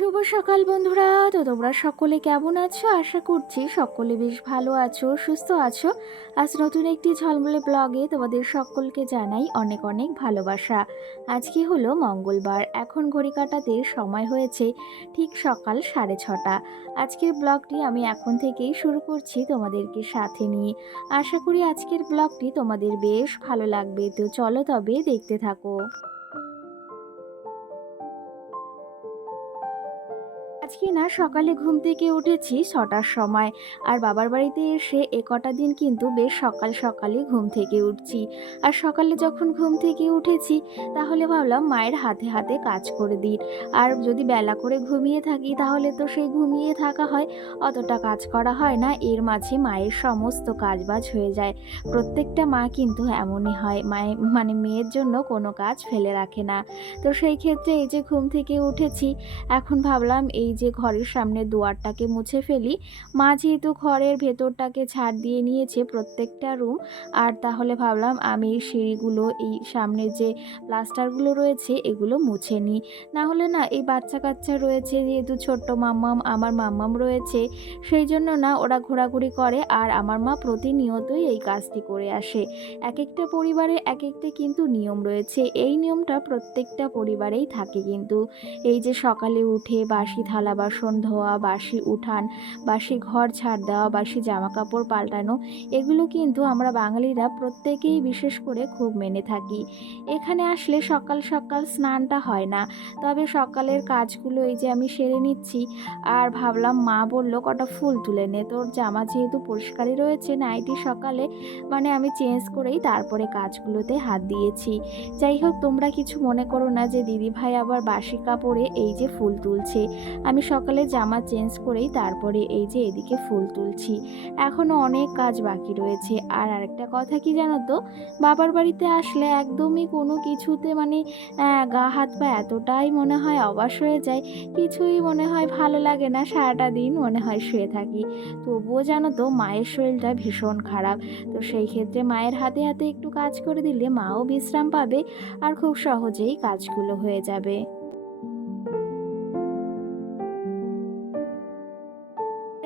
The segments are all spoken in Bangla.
শুভ সকাল বন্ধুরা। তো তোমরা সকলে কেমন আছো? আশা করছি সকলে বেশ ভালো আছো, সুস্থ আছো। আজ নতুন একটি ঝলমলে ব্লগে তোমাদের সকলকে জানাই অনেক অনেক ভালোবাসা। আজকে হলো মঙ্গলবার, এখন ঘড়ি কাটাতে সময় হয়েছে ঠিক সকাল সাড়ে ছটা। আজকের ব্লগটি আমি এখন থেকেই শুরু করছি তোমাদেরকে সাথে নিয়ে। আশা করি আজকের ব্লগটি তোমাদের বেশ ভালো লাগবে। তো চলো তবে দেখতে থাকো। আজকে না সকালে ঘুম থেকে উঠেছি ছটার সময়। আর বাবার বাড়িতে এসে এ কটা দিন কিন্তু বেশ সকাল সকালে ঘুম থেকে উঠছি। আর সকালে যখন ঘুম থেকে উঠেছি, তাহলে ভাবলাম মায়ের হাতে হাতে কাজ করে দিই। আর যদি বেলা করে ঘুমিয়ে থাকি, তাহলে তো সেই ঘুমিয়ে থাকা হয়, অতটা কাজ করা হয় না, এর মাঝে মায়ের সমস্ত কাজবাজ হয়ে যায়। প্রত্যেকটা মা কিন্তু এমনই হয় মায়ের মানে মেয়ের জন্য কোনো কাজ ফেলে রাখে না। তো সেই ক্ষেত্রে এই যে ঘুম থেকে উঠেছি, এখন ভাবলাম এই যে ঘরের সামনে দুয়ারটাকে মুছে ফেলি। মা যেহেতু ঘরের ভেতরটাকে ছাড় দিয়ে নিয়েছে প্রত্যেকটা রুম, আর তাহলে ভাবলাম আমি সিঁড়িগুলো, এই সামনে যে প্লাস্টারগুলো রয়েছে এগুলো মুছে নিই। না হলে না এই বাচ্চা কাচ্চা রয়েছে, যেহেতু ছোট্ট মাম্মাম, আমার মাম্মাম রয়েছে, সেই জন্য না ওরা ঘোরাঘুরি করে, আর আমার মা প্রতিনিয়তই এই কাজটি করে আসে। এক একটা পরিবারে এক একটা কিন্তু নিয়ম রয়েছে, এই নিয়মটা প্রত্যেকটা পরিবারেই থাকে কিন্তু। এই যে সকালে উঠে বাসি থালা বাসন ধোয়া, বাসি উঠান, বাসি ঘর ছাড় দেওয়া, বাসি জামা কাপড় পাল্টানো, এগুলো কিন্তু আমরা বাঙালিরা প্রত্যেকেই বিশেষ করে খুব মেনে থাকি। এখানে আসলে সকাল সকাল স্নানটা হয় না। তবে সকালের কাজগুলো এই যে আমি সেরে নিচ্ছি, আর ভাবলাম মা বলল, কটা ফুল তুলে নে? তোর জামা যেহেতু পরিষ্কারই রয়েছে নাইটি সকালে মানে আমি চেঞ্জ করেই তারপরে কাজগুলোতে হাত দিয়েছি। যাই হোক, তোমরা কিছু মনে করো না যে দিদি ভাই আবার বাসি কাপড়ে এই যে ফুল তুলছে। আমি সকালে জামা চেঞ্জ করেই তারপরে এই যে এদিকে ফুল তুলছি। এখনও অনেক কাজ বাকি রয়েছে। আর আরেকটা কথা কি জানো তো বাবার বাড়িতে আসলে একদমই কোনো কিছুতে মানে গা হাত পা এতটাই মনে হয় অবাস হয়ে যায়। কিছুই মনে হয় ভালো লাগে না, সারাটা দিন মনে হয় শুয়ে থাকি। তবুও জানো তো মায়ের শরীরটা ভীষণ খারাপ। তো সেই ক্ষেত্রে মায়ের হাতে হাতে একটু কাজ করে দিলে মাও বিশ্রাম পাবে আর খুব সহজেই কাজগুলো হয়ে যাবে।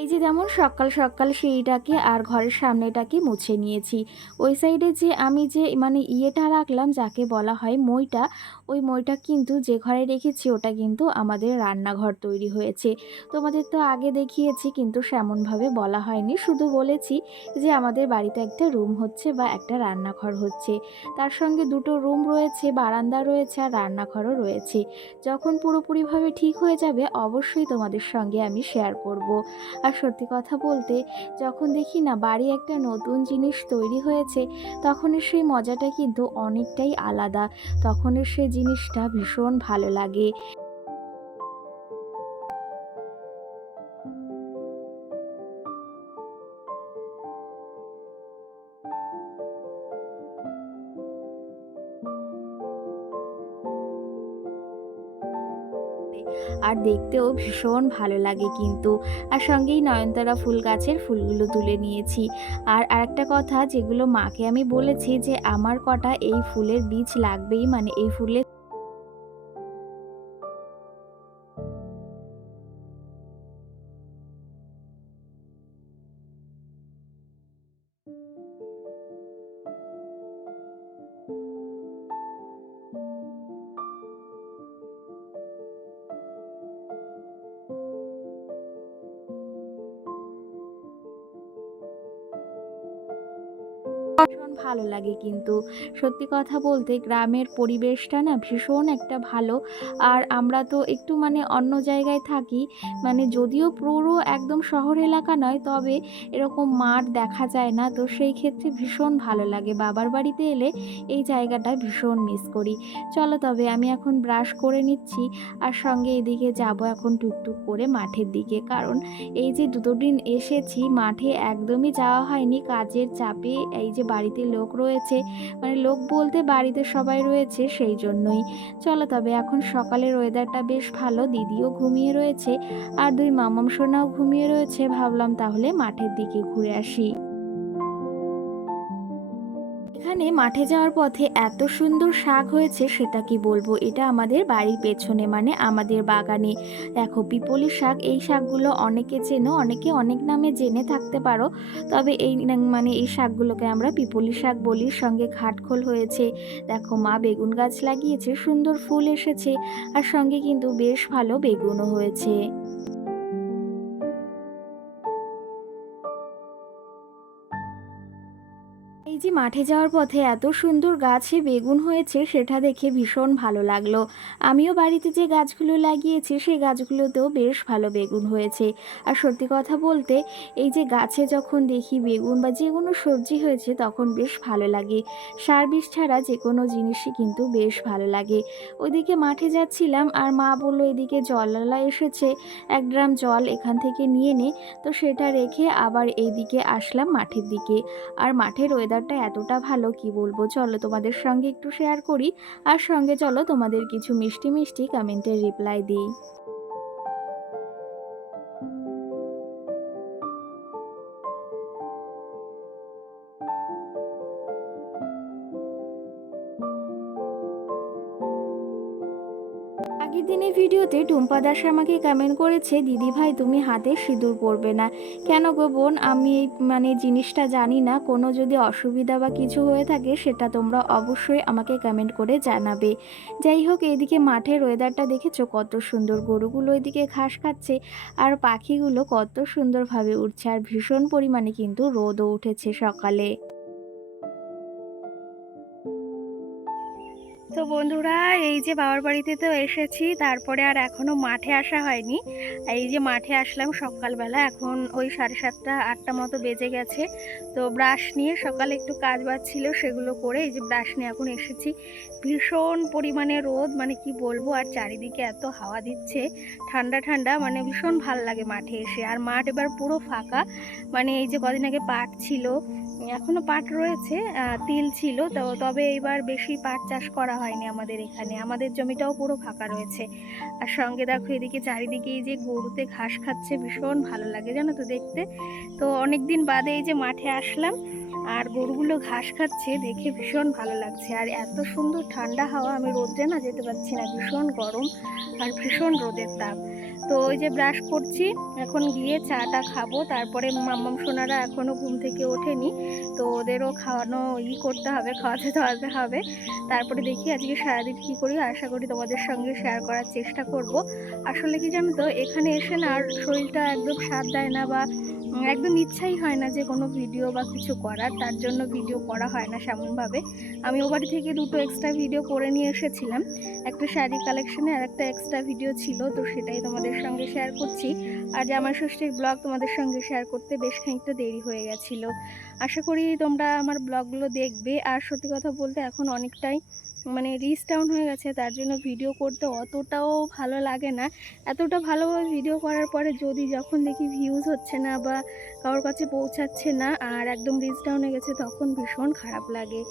এই যে যেমন সকাল সকাল সেইটাকে আর ঘরের সামনেটাকে মুছে নিয়েছি। ওই সাইডে যে আমি যে মানে ইয়েটা রাখলাম, যাকে বলা হয় মইটা, ওই মইটা কিন্তু যে ঘরে রেখেছি, ওটা কিন্তু আমাদের রান্নাঘর তৈরি হয়েছে। তোমাদের তো আগে দেখিয়েছি, কিন্তু সেমনভাবে বলা হয়নি। শুধু বলেছি যে আমাদের বাড়িতে একটা রুম হচ্ছে বা একটা রান্নাঘর হচ্ছে। তার সঙ্গে দুটো রুম রয়েছে, বারান্দা রয়েছে আর রান্নাঘরও রয়েছে। যখন পুরোপুরিভাবে ঠিক হয়ে যাবে, অবশ্যই তোমাদের সঙ্গে আমি শেয়ার করব। আর সত্যি কথা বলতে যখন দেখি না বাড়ি একটা নতুন জিনিস তৈরি হয়েছে, তখনের সেই মজাটা কিন্তু অনেকটাই আলাদা। তখনের সেই জিনিসটা ভীষণ ভালো লাগে। আর দেখতেও ভীষণ ভালো লাগে কিন্তু। আর সঙ্গেই নয়নতারা ফুল গাছের ফুলগুলো তুলে নিয়েছি। আর আরেকটা কথা যেগুলো মাকে আমি বলেছি যে আমার কটা এই ফুলের বীজ লাগবেই মানে এই ফুলের ভালো লাগে কিন্তু। সত্যি কথা বলতে গ্রামের পরিবেশটা না ভীষণ একটা ভালো। আর আমরা তো একটু মানে অন্য জায়গায় থাকি। মানে যদিও পুরো একদম শহর এলাকা নয়, তবে এরকম মাঠ দেখা যায় না। তো সেই ক্ষেত্রে ভীষণ ভালো লাগে। বাবার বাড়িতে এলে এই জায়গাটা ভীষণ মিস করি। চলো তবে আমি এখন ব্রাশ করে নিচ্ছি আর সঙ্গে এদিকে যাব এখন টুকটুক করে মাঠের দিকে। কারণ এই যে দুটো দিন এসেছি, মাঠে একদমই যাওয়া হয়নি। কাজের চাপে এই যে বাড়িতে লোক রয়েছে। মানে লোক বলতে বাড়িতে সবাই রয়েছে সেই জন্যই। চলো তবে এখন সকালের ওয়েদারটা বেশ ভালো, দিদিও ঘুমিয়ে রয়েছে আর দুই মামাম সোনাও ঘুমিয়ে রয়েছে। ভাবলাম তাহলে মাঠের দিকে ঘুরে আসি। এখানে মাঠে যাওয়ার পথে এত সুন্দর শাক হয়েছে, সেটা কি বলব? এটা আমাদের বাড়ির পেছনে মানে আমাদের বাগানে। দেখো, পিপলি শাক, এই শাকগুলো অনেকে চেনো, অনেকে অনেক নামে জেনে থাকতে পারো। তবে এই মানে এই শাকগুলোকে আমরা পিপলি শাক বলির সঙ্গে ঘাটখোল হয়েছে। দেখো, মা বেগুন গাছ লাগিয়েছে, সুন্দর ফুল এসেছে। আর সঙ্গে কিন্তু বেশ ভালো বেগুনও হয়েছে। যে মাঠে যাওয়ার পথে এত সুন্দর গাছে বেগুন হয়েছে, সেটা দেখে ভীষণ ভালো লাগল। আমিও বাড়িতে যে গাছগুলো লাগিয়েছি, সেই গাছগুলোতেও বেশ ভালো বেগুন হয়েছে। আর সত্যি কথা বলতে, এই যে গাছে যখন দেখি বেগুন বা যে কোনো সবজি হয়েছে, তখন বেশ ভালো লাগে। সার বিষ ছাড়া যে কোনো জিনিসই কিন্তু বেশ ভালো লাগে। ওইদিকে মাঠে যাচ্ছিলাম, আর মা বলল, এদিকে জলওয়ালা এসেছে, এক ড্রাম জল এখান থেকে নিয়ে নে। তো সেটা রেখে আবার এইদিকে আসলাম মাঠের দিকে। আর মাঠের ওয়েদারটা এতটা ভালো কি বলব? চলো তোমাদের সঙ্গে একটু শেয়ার করি। আর সঙ্গে চলো তোমাদের কিছু মিষ্টি মিষ্টি কমেন্টের রিপ্লাই দিই। টুম্পা দাস আমাকে কমেন্ট করেছে, দিদি ভাই, তুমি হাতে সিঁদুর পরবে না। কেন গো বোন? আমি মানে জিনিসটা জানি না। কোনো যদি অসুবিধা বা কিছু হয়ে থাকে, সেটা তোমরা অবশ্যই আমাকে কমেন্ট করে জানাবে। যাই হোক এইদিকে মাঠের ওয়েদারটা দেখেছ? কত সুন্দর। গরুগুলো এদিকে ঘাস খাচ্ছে আর পাখিগুলো কত সুন্দরভাবে উঠছে আর ভীষণ পরিমাণে কিন্তু রোদও উঠেছে সকালে। তো বন্ধুরা, এই যে বাবার বাড়িতে তো এসেছি, তারপরে আর এখনও মাঠে আসা হয়নি। এই যে মাঠে আসলাম সকালবেলা, এখন ওই সাড়ে সাতটা, আটটা মতো বেজে গেছে। তো ব্রাশ নিয়ে সকালে একটু কাজ বাজ ছিল, সেগুলো করে এই যে ব্রাশ নিয়ে এখন এসেছি। ভীষণ পরিমাণে রোদ মানে কি বলব, আর চারিদিকে এত হাওয়া দিচ্ছে, ঠান্ডা ঠান্ডা মানে ভীষণ ভালো লাগে মাঠে এসে। আর মাঠ এবার পুরো ফাঁকা মানে এই যে কদিন আগে পাট ছিল এখনও পাট রয়েছে তিল ছিল, তো তবে এবার বেশি পাট চাষ করা হয়নি আমাদের এখানে। আমাদের জমিটাও পুরো ফাঁকা রয়েছে। আর সঙ্গে দেখো এদিকে চারিদিকে এই যে গরুতে ঘাস খাচ্ছে, ভীষণ ভালো লাগে জানো তো দেখতে। তো অনেক দিন বাদে এই যে মাঠে আসলাম, আর গরুগুলো ঘাস খাচ্ছে, দেখে ভীষণ ভালো লাগছে। আর এত সুন্দর ঠান্ডা হাওয়া, আমি রোদ্রে না যেতে পারছি না, ভীষণ গরম আর ভীষণ রোদের তাপ। তো ওই যে ব্রাশ করছি, এখন গিয়ে চাটা খাব। তারপরে মাম্মাম সোনারা এখনও ঘুম থেকে ওঠেনি, তো ওদেরও খাওয়ানো ই করতে হবে, খাওয়াতে দাওয়াতে হবে। তারপরে দেখি আজকে সারাদিন কী করি, আশা করি তোমাদের সঙ্গে শেয়ার করার চেষ্টা করব। আসলে কি জানো তো, এখানে এসে না আর শরীরটা একদম সাথ দেয় না বা একদম ইচ্ছাই হয় না যে কোনো ভিডিও বা কিছু করার, তার জন্য ভিডিও করা হয় না সেমনভাবে। আমি ও বাড়ি থেকে দুটো এক্সট্রা ভিডিও করে নিয়ে এসেছিলাম। একটা শাড়ি কালেকশনে আর একটা এক্সট্রা ভিডিও ছিল, তো সেটাই তোমাদের সঙ্গে শেয়ার করছি। আর জামাই ষষ্ঠীর ব্লগ তোমাদের সঙ্গে শেয়ার করতে বেশ খানিকটা দেরি হয়ে গেছিল। আশা করি তোমরা আমার ব্লগগুলো দেখবে। আর সত্যি কথা বলতে এখন অনেকটাই মানে রিচ ডাউন হয়ে গেছে, তার জন্য ভিডিও করতে অতটাও ভালো লাগে না। এতটা ভালোভাবে ভিডিও করার পরে যদি যখন দেখি ভিউজ হচ্ছে না বা কারোর কাছে পৌঁছাচ্ছে না আর একদম রিচ ডাউন হয়ে গেছে, তখন ভীষণ খারাপ লাগে।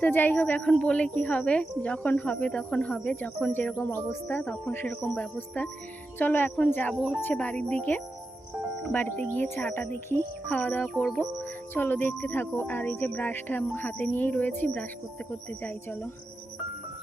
তো যাই হোক, এখন বলে কি হবে? যখন হবে তখন হবে, যখন যেরকম অবস্থা তখন সেরকম ব্যবস্থা। চলো এখন যাব হচ্ছে বাড়ির দিকে। বাড়িতে গিয়ে চাটা দেখি খাওয়া দাওয়া করব। চলো দেখতে থাকো। আর এই যে ব্রাশটা হাতে নিয়েই রয়েছি ব্রাশ করতে করতে যাই, চলো।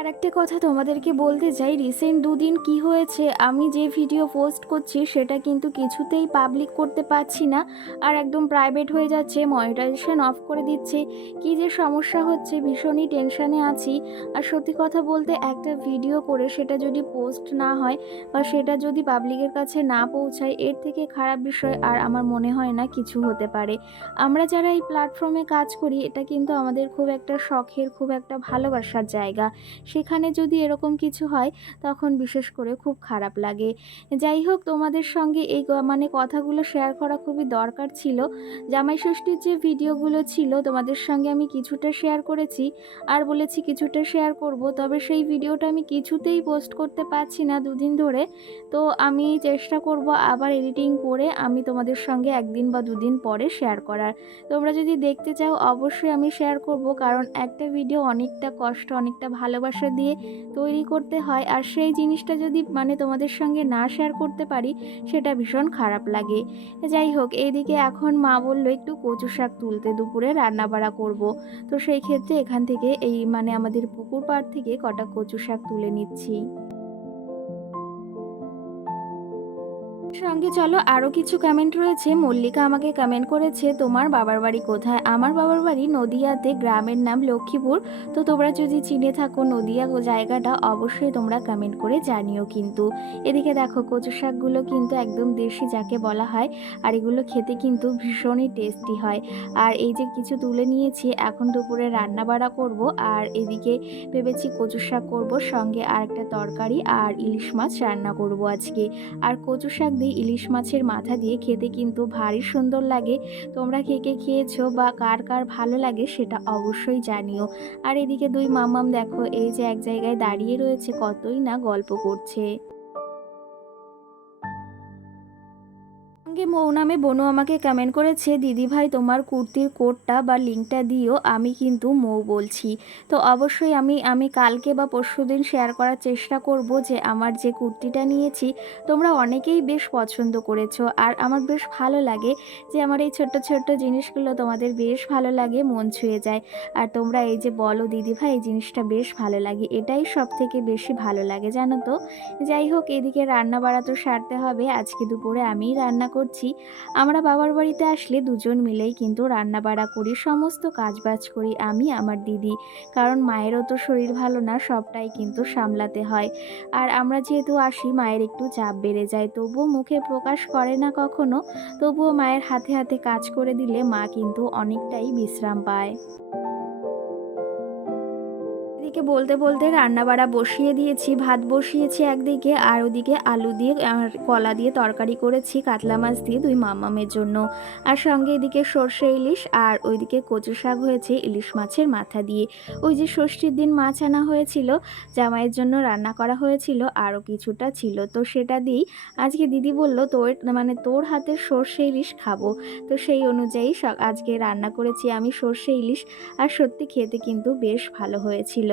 আর একটা কথা তোমাদেরকে বলতে চাই রিসেন্ট দুদিন কি হয়েছে? আমি যে ভিডিও পোস্ট করছি, সেটা কিন্তু কিছুতেই পাবলিক করতে পারছি না আর একদম প্রাইভেট হয়ে যাচ্ছে মনিটাইজেশন অফ করে দিচ্ছে। কি যে সমস্যা হচ্ছে, ভীষণই টেনশানে আছি। আর সত্যি কথা বলতে, একটা ভিডিও করে সেটা যদি পোস্ট না হয় বা সেটা যদি পাবলিকের কাছে না পৌঁছায়, এর থেকে খারাপ বিষয় আর আমার মনে হয় না কিছু হতে পারে। আমরা যারা এই প্ল্যাটফর্মে কাজ করি, এটা কিন্তু আমাদের খুব একটা শখের, খুব একটা ভালোবাসার জায়গা। সেখানে যদি এরকম কিছু হয়, তখন বিশেষ করে খুব খারাপ লাগে। যাই হোক, তোমাদের সঙ্গে এই মানে কথাগুলো শেয়ার করা খুবই দরকার ছিল। জামাই ষষ্ঠীর যে ভিডিওগুলো ছিল, তোমাদের সঙ্গে আমি কিছুটা শেয়ার করেছি। আর বলেছি কিছুটা শেয়ার করব, তবে সেই ভিডিওটা আমি কিছুতেই পোস্ট করতে পারছি না দুদিন ধরে। তো আমি চেষ্টা করব আবার এডিটিং করে আমি তোমাদের সঙ্গে একদিন বা দুদিন পরে শেয়ার করার। তোমরা যদি দেখতে চাও, অবশ্যই আমি শেয়ার করব, কারণ একটা ভিডিও অনেকটা কষ্ট, অনেকটা ভালোবাসা ভালোবাসা দিয়ে তৈরি করতে হয়। আর সেই জিনিসটা যদি মানে তোমাদের সঙ্গে না শেয়ার করতে পারি, সেটা ভীষণ খারাপ লাগে। যাই হোক, এইদিকে এখন মা বলল, একটু কচু শাক তুলতে দুপুরে রান্না বাড়া করব। তো সেই ক্ষেত্রে এখান থেকে এই মানে আমাদের পুকুর পাড় থেকে কটা কচু শাক তুলে নিচ্ছি। সঙ্গে চলো আরও কিছু কমেন্ট রয়েছে। মল্লিকা আমাকে কমেন্ট করেছে, তোমার বাবার বাড়ি কোথায়? আমার বাবার বাড়ি নদিয়াতে, গ্রামের নাম লক্ষ্মীপুর। তো তোমরা যদি চিনে থাকো নদিয়া জায়গাটা, অবশ্যই তোমরা কমেন্ট করে জানিও কিন্তু। এদিকে দেখো, কচু শাকগুলো কিন্তু একদম দেশি যাকে বলা হয়, আর এগুলো খেতে কিন্তু ভীষণই টেস্টি হয়। আর এই যে কিছু তুলে নিয়েছি, এখন দুপুরে রান্না বাড়া করব, আর এদিকে ভেবেছি কচু শাক করব, সঙ্গে আর একটা তরকারি আর ইলিশ মাছ রান্না করব আজকে। আর কচু শাক দিয়ে ইলিশ মাছের মাথা দিয়ে খেতে কিন্তু ভারী সুন্দর লাগে। তোমরা কে কে খেয়েছো বা কার কার ভালো লাগে সেটা অবশ্যই জানিও। আর এদিকে দুই মামাম দেখো, এই যে এক জায়গায় দাঁড়িয়ে রয়েছে, কতই না গল্প করছে। সঙ্গে মৌ নামে বনু আমাকে কমেন্ট করেছে, দিদি ভাই, তোমার কুর্তির কোডটা বা লিঙ্কটা দিও, আমি কিন্তু মৌ বলছি। তো অবশ্যই আমি আমি কালকে বা পরশু দিন শেয়ার করার চেষ্টা করব যে আমার যে কুর্তিটা নিয়েছি, তোমরা অনেকেই বেশ পছন্দ করেছ। আর আমার বেশ ভালো লাগে যে আমার এই ছোট্ট ছোট্ট জিনিসগুলো তোমাদের বেশ ভালো লাগে, মন ছুঁয়ে যায়। আর তোমরা এই যে বলো, দিদি ভাই, এই জিনিসটা বেশ ভালো লাগে, এটাই সব থেকে বেশি ভালো লাগে। জানো তো? যাই হোক, এদিকে রান্না বাড়া তো সারতে হবে, আজকে দুপুরে আমিই রান্না করছি। আমরা বাবার বাড়িতে আসলে দুজন মিলেই কিন্তু রান্না বাড়া করি, সমস্ত কাজবাজ করি আমি, আমার দিদি। কারণ মায়েরও তো শরীর ভালো না, সবটাই কিন্তু সামলাতে হয়। আর আমরা যেহেতু আসি, মায়ের একটু চাপ বেড়ে যায়। তবুও মুখে প্রকাশ করে না কখনো, তবুও মায়ের হাতে হাতে কাজ করে দিলে মা কিন্তু অনেকটাই বিশ্রাম পায়। এদিকে বলতে বলতে রান্না বাড়া বসিয়ে দিয়েছি, ভাত বসিয়েছি একদিকে আর ওদিকে আলু দিয়ে আর কলা দিয়ে তরকারি করেছি, কাতলা মাছ দিয়ে দুই মামামের জন্য। আর সঙ্গে এদিকে সর্ষে ইলিশ আর ওইদিকে কচু শাক হয়েছে ইলিশ মাছের মাথা দিয়ে। ওই যে ষষ্ঠীর দিন মাছ আনা হয়েছিল, জামাইয়ের জন্য রান্না করা হয়েছিল, আরও কিছুটা ছিল। তো সেটা দিয়েই আজকে দিদি বলল, তোর মানে তোর হাতে সর্ষে ইলিশ খাব। তো সেই অনুযায়ী আজকে রান্না করেছি আমি সর্ষে ইলিশ। আর সত্যি খেতে কিন্তু বেশ ভালো হয়েছিল।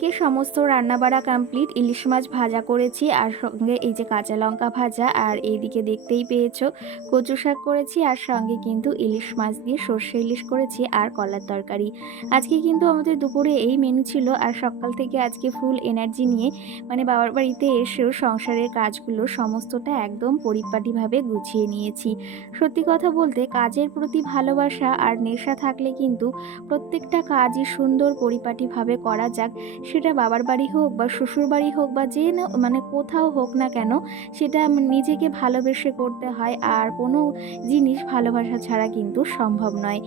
এদিকে সমস্ত রান্নাবাড়া কমপ্লিট ইলিশ মাছ ভাজা করেছি, আর সঙ্গে এই যে কাঁচা লঙ্কা ভাজা, আর এইদিকে দেখতেই পেয়েছ, কচু শাক করেছি, আর সঙ্গে কিন্তু ইলিশ মাছ দিয়ে সর্ষে ইলিশ করেছি, আর কলার তরকারি। আজকে কিন্তু আমাদের দুপুরে এই মেনু ছিল, আর সকাল থেকে আজকে ফুল এনার্জি নিয়ে মানে বাবার বাড়িতে এসেও সংসারের কাজগুলো সমস্তটা একদম পরিপাটিভাবে গুছিয়ে নিয়েছি। সত্যি কথা বলতে, কাজের প্রতি ভালোবাসা আর নেশা থাকলে কিন্তু প্রত্যেকটা কাজই সুন্দর পরিপাটিভাবে করা যাক সেটা বাবার বাড়ি হোক বা শ্বশুর বাড়ি হোক বা যে মানে কোথাও হোক না কেন, সেটা নিজেকে ভালোবেসে করতে হয় আর কোনো জিনিস ভালোবাসা ছাড়া কিন্তু সম্ভব নয়।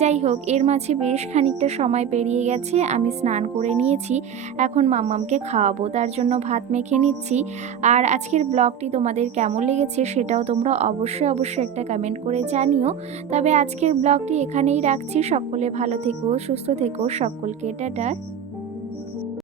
যাই হোক, এর মাঝে বেশ খানিকটা সময় পেরিয়ে গেছে, আমি স্নান করে নিয়েছি, এখন মাম্মামকে খাওয়াবো, তার জন্য ভাত মেখে নিচ্ছি। আর আজকের ব্লগটি তোমাদের কেমন লেগেছে সেটাও তোমরা অবশ্যই অবশ্যই একটা কমেন্ট করে জানিও। তবে আজকের ব্লগটি এখানেই রাখছি, সকলে ভালো থেকো, সুস্থ থেকো, সকলকে, টাটা।